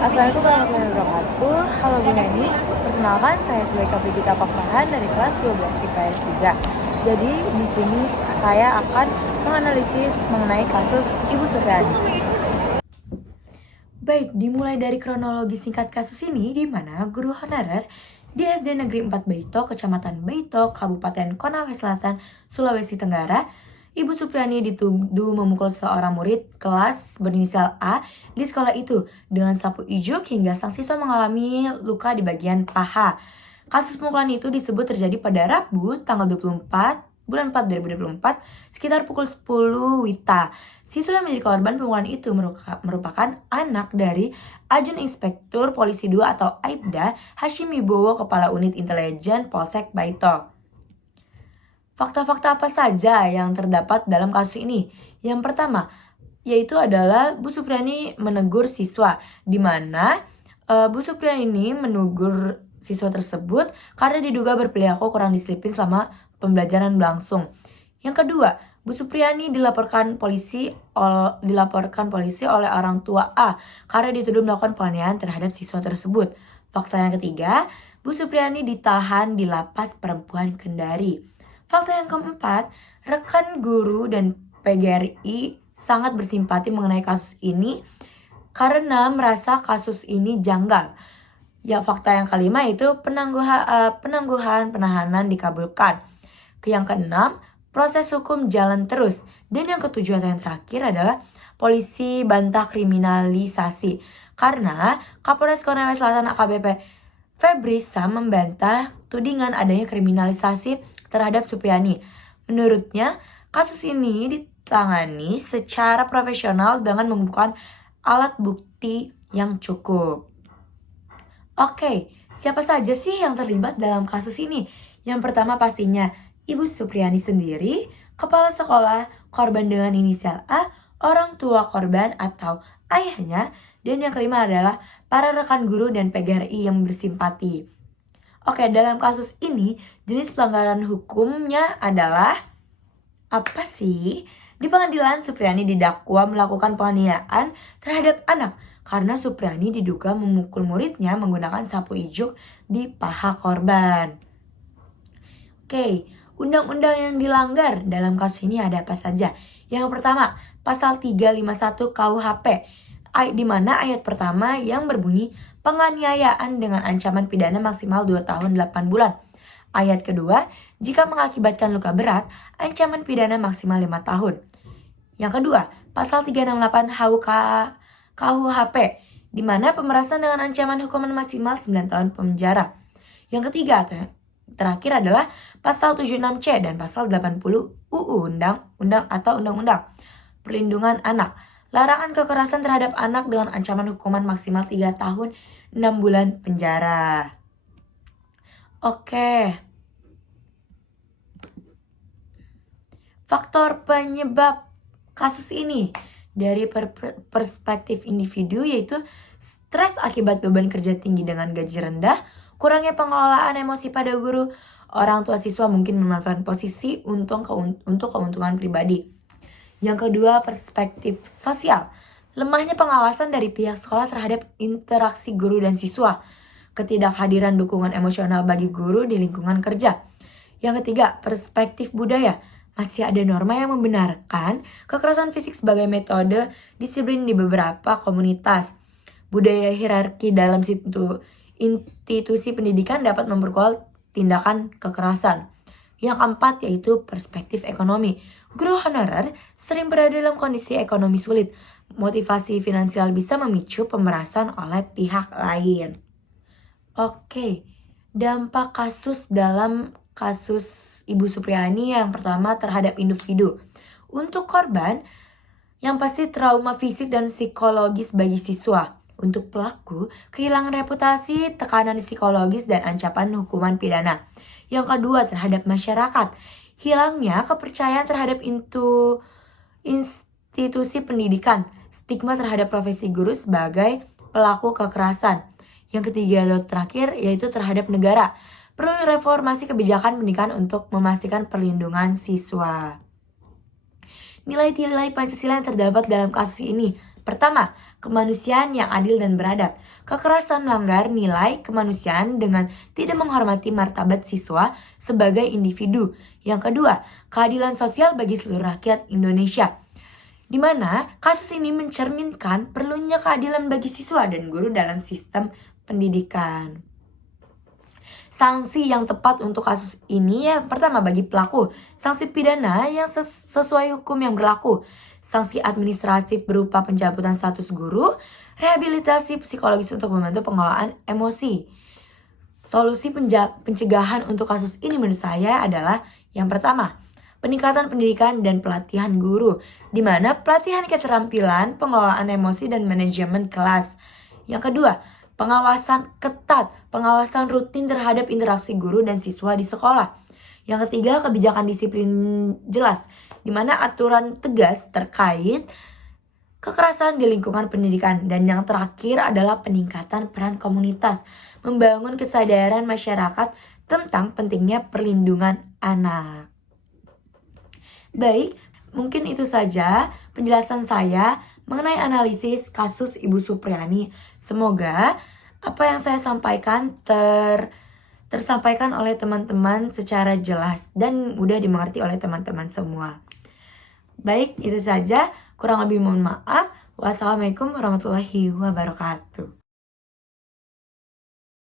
Assalamualaikum warahmatullahi wabarakatuh. Halo Bu Neni, perkenalkan saya Zulaika Pridika Pakpahan dari kelas 12 IPS 3. Jadi di sini saya akan menganalisis mengenai kasus Ibu Supriani. Baik, dimulai dari kronologi singkat kasus ini di mana guru honorer di SD Negeri 4 Baito, Kecamatan Baito, Kabupaten Konawe Selatan, Sulawesi Tenggara, Ibu Supriani dituduh memukul seorang murid kelas berinisial A di sekolah itu dengan sapu ijuk hingga sang siswa mengalami luka di bagian paha. Kasus pemukulan itu disebut terjadi pada Rabu tanggal 24 bulan 4 2024 sekitar pukul 10 WITA. Siswa yang menjadi korban pemukulan itu merupakan anak dari Ajun Inspektur Polisi 2 atau Aibda Hashim Wibowo, Kepala Unit Intelijen Polsek Baito. Fakta-fakta apa saja yang terdapat dalam kasus ini? Yang pertama, yaitu adalah Bu Supriani menegur siswa, di mana Bu Supriani menegur siswa tersebut karena diduga berperilaku kurang disiplin selama pembelajaran berlangsung. Yang kedua, Bu Supriani dilaporkan polisi oleh orang tua A karena dituduh melakukan penganiayaan terhadap siswa tersebut. Fakta yang ketiga, Bu Supriani ditahan di Lapas Perempuan Kendari. Fakta yang keempat, rekan guru dan PGRI sangat bersimpati mengenai kasus ini karena merasa kasus ini janggal. Ya, fakta yang kelima itu penahanan dikabulkan. Yang keenam, proses hukum jalan terus. Dan yang ketujuh atau yang terakhir adalah polisi bantah kriminalisasi. Karena Kapolres Konawe Selatan AKBP Febri Sam membantah tudingan adanya kriminalisasi terhadap Supriani. Menurutnya, kasus ini ditangani secara profesional dengan menggunakan alat bukti yang cukup. Oke, siapa saja sih yang terlibat dalam kasus ini? Yang pertama pastinya Ibu Supriani sendiri, kepala sekolah, korban dengan inisial A, orang tua korban atau ayahnya, dan yang kelima adalah para rekan guru dan PGRI yang bersimpati. Oke, dalam kasus ini, jenis pelanggaran hukumnya adalah apa sih? Di pengadilan, Supriani didakwa melakukan penganiayaan terhadap anak karena Supriani diduga memukul muridnya menggunakan sapu ijuk di paha korban. Oke, undang-undang yang dilanggar dalam kasus ini ada apa saja? Yang pertama, pasal 351 KUHP, di mana ayat pertama yang berbunyi penganiayaan dengan ancaman pidana maksimal 2 tahun 8 bulan. Ayat kedua, jika mengakibatkan luka berat, ancaman pidana maksimal 5 tahun. Yang kedua, pasal 368 KUHP, di mana pemerasan dengan ancaman hukuman maksimal 9 tahun penjara. Yang ketiga, terakhir adalah pasal 76C dan pasal 80 UU Undang-Undang Perlindungan Anak. Larangan kekerasan terhadap anak dengan ancaman hukuman maksimal 3 tahun 6 bulan penjara. Oke. Faktor penyebab kasus ini dari perspektif individu yaitu stres akibat beban kerja tinggi dengan gaji rendah, kurangnya pengelolaan emosi pada guru, orang tua siswa mungkin memanfaatkan posisi untuk keuntungan pribadi. Yang kedua, perspektif sosial. Lemahnya pengawasan dari pihak sekolah terhadap interaksi guru dan siswa. Ketidakhadiran dukungan emosional bagi guru di lingkungan kerja. Yang ketiga, perspektif budaya. Masih ada norma yang membenarkan kekerasan fisik sebagai metode disiplin di beberapa komunitas. Budaya hierarki dalam institusi pendidikan dapat memperkuat tindakan kekerasan. Yang keempat yaitu perspektif ekonomi. Guru honorer sering berada dalam kondisi ekonomi sulit. Motivasi finansial bisa memicu pemerasan oleh pihak lain. Oke, dampak kasus dalam kasus Ibu Supriani yang pertama terhadap individu. Untuk korban, yang pasti trauma fisik dan psikologis bagi siswa. Untuk pelaku, kehilangan reputasi, tekanan psikologis, dan ancaman hukuman pidana. Yang kedua, terhadap masyarakat, hilangnya kepercayaan terhadap institusi pendidikan, stigma terhadap profesi guru sebagai pelaku kekerasan. Yang ketiga dan terakhir yaitu terhadap negara, perlu reformasi kebijakan pendidikan untuk memastikan perlindungan siswa. Nilai-nilai Pancasila yang terdapat dalam kasus ini. Pertama, kemanusiaan yang adil dan beradab. Kekerasan melanggar nilai kemanusiaan dengan tidak menghormati martabat siswa sebagai individu. Yang kedua, keadilan sosial bagi seluruh rakyat Indonesia. Di mana kasus ini mencerminkan perlunya keadilan bagi siswa dan guru dalam sistem pendidikan. Sanksi yang tepat untuk kasus ini yang pertama bagi pelaku, sanksi pidana yang sesuai hukum yang berlaku, sanksi administratif berupa pencabutan status guru, rehabilitasi psikologis untuk membantu pengelolaan emosi. Solusi pencegahan untuk kasus ini menurut saya adalah yang pertama, peningkatan pendidikan dan pelatihan guru, di mana pelatihan keterampilan, pengelolaan emosi, dan manajemen kelas. Yang kedua, pengawasan ketat, pengawasan rutin terhadap interaksi guru dan siswa di sekolah. Yang ketiga, kebijakan disiplin jelas, di mana aturan tegas terkait kekerasan di lingkungan pendidikan. Dan yang terakhir adalah peningkatan peran komunitas, membangun kesadaran masyarakat tentang pentingnya perlindungan anak. Baik, mungkin itu saja penjelasan saya mengenai analisis kasus Ibu Supriani. Semoga apa yang saya sampaikan tersampaikan oleh teman-teman secara jelas dan mudah dimengerti oleh teman-teman semua. Baik, itu saja. Kurang lebih mohon maaf. Wassalamualaikum warahmatullahi wabarakatuh.